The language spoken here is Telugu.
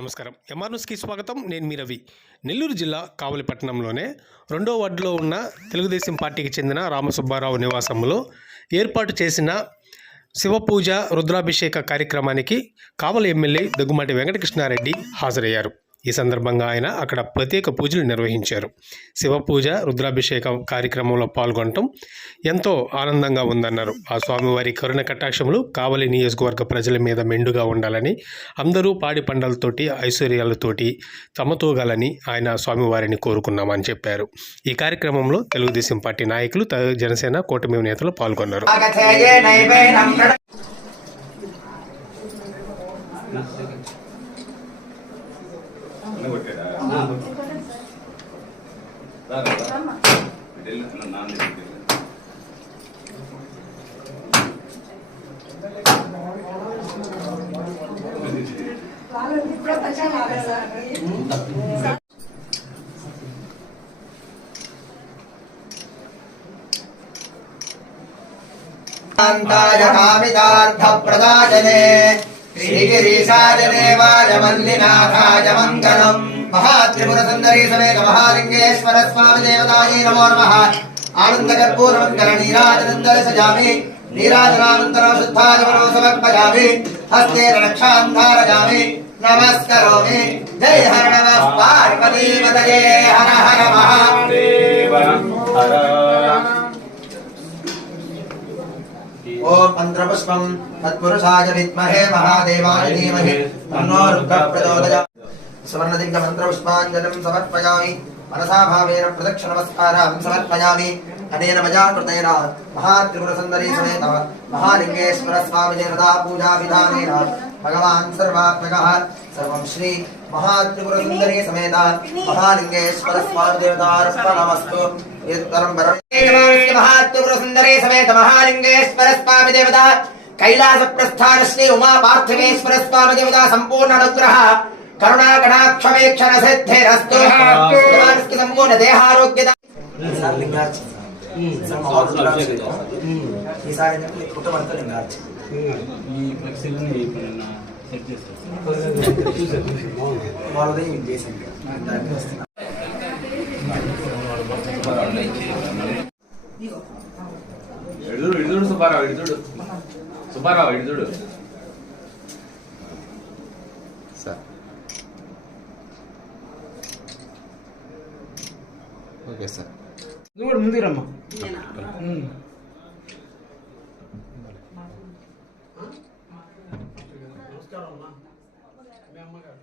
నమస్కారం. ఎంఆర్ న్యూస్కి స్వాగతం. నేను మీ రవి. నెల్లూరు జిల్లా కావలిపట్టణంలోనే 2వ వార్డులో ఉన్న తెలుగుదేశం పార్టీకి చెందిన రామసుబ్బారావు నివాసంలో ఏర్పాటు చేసిన శివపూజ రుద్రాభిషేక కార్యక్రమానికి కావలి ఎమ్మెల్యే దగ్గుమాటి వెంకటకృష్ణారెడ్డి హాజరయ్యారు. ఈ సందర్భంగా ఆయన అక్కడ ప్రత్యేక పూజలు నిర్వహించారు. శివపూజ రుద్రాభిషేక కార్యక్రమంలో పాల్గొనడం ఎంతో ఆనందంగా ఉందన్నారు. ఆ స్వామివారి కరుణ కటాక్షములు కావలి నియోజకవర్గ ప్రజల మీద మెండుగా ఉండాలని, అందరూ పాడి పంటలతోటి ఐశ్వర్యాలతోటి తమతూగాలని ఆయన స్వామివారిని కోరుకున్నామని చెప్పారు. ఈ కార్యక్రమంలో తెలుగుదేశం పార్టీ నాయకులు, జనసేన కూటమి నేతలు పాల్గొన్నారు. कामितार्थप्रदायने श्रीगिरीशायदेवाय मल्लिनाथाय मङ्गलम्। महात्रिपुरसुन्दरी समेत महालिङ्गेश्वर स्वामी देवतायै नमो नमः। आनन्दकर्पूरमङ्गल नीराजनं दर्शयामि। नीराजनानन्तरं शुद्धाचमनो समर्पयामि। हस्तेन रक्षां धारयामि। नमस्करोमि। जय हर नमः पार्वतीपतये हर हर महादेव हर। ओम मंत्रपुष्पं तत्पुरुषाय विद्महे महादेवाय धीमहि तन्नो रुद्रः प्रचोदयात्। सुवर्णदिव्य मंत्रपुष्पाञ्जलिं समर्पयामि। मनसा भावेन प्रदक्ष नमस्कारं समर्पयामि। अनेन मया कृतेन महात्रिपुरसुन्दरी समेत महालिङ्गेश्वर स्वामी देवता पूजा विधानेन भगवान् सर्वात्मकः सर्वं श्री महात्रिपुरसुन्दरी समेत महालिङ्गेश्वर स्वामी देवतार्पणमस्तु। महात्रिपुरसुन्दरी समेत महालिङ्गेश्वर स्वामी देवता कैलास प्रस्थान श्री उमा पार्थिवेश्वर स्वामी देवता संपूर्ण अनुग्रह करुणा कटाक्षवीक्षण सिद्धिरस्तु। संपूर्ण देहारोग्यता సుబ్బారావు సార్. Okay sir. నువ్వు కూడా ముందుకు రమ్మా. నమస్కారం అమ్మా. మీ అమ్మగారు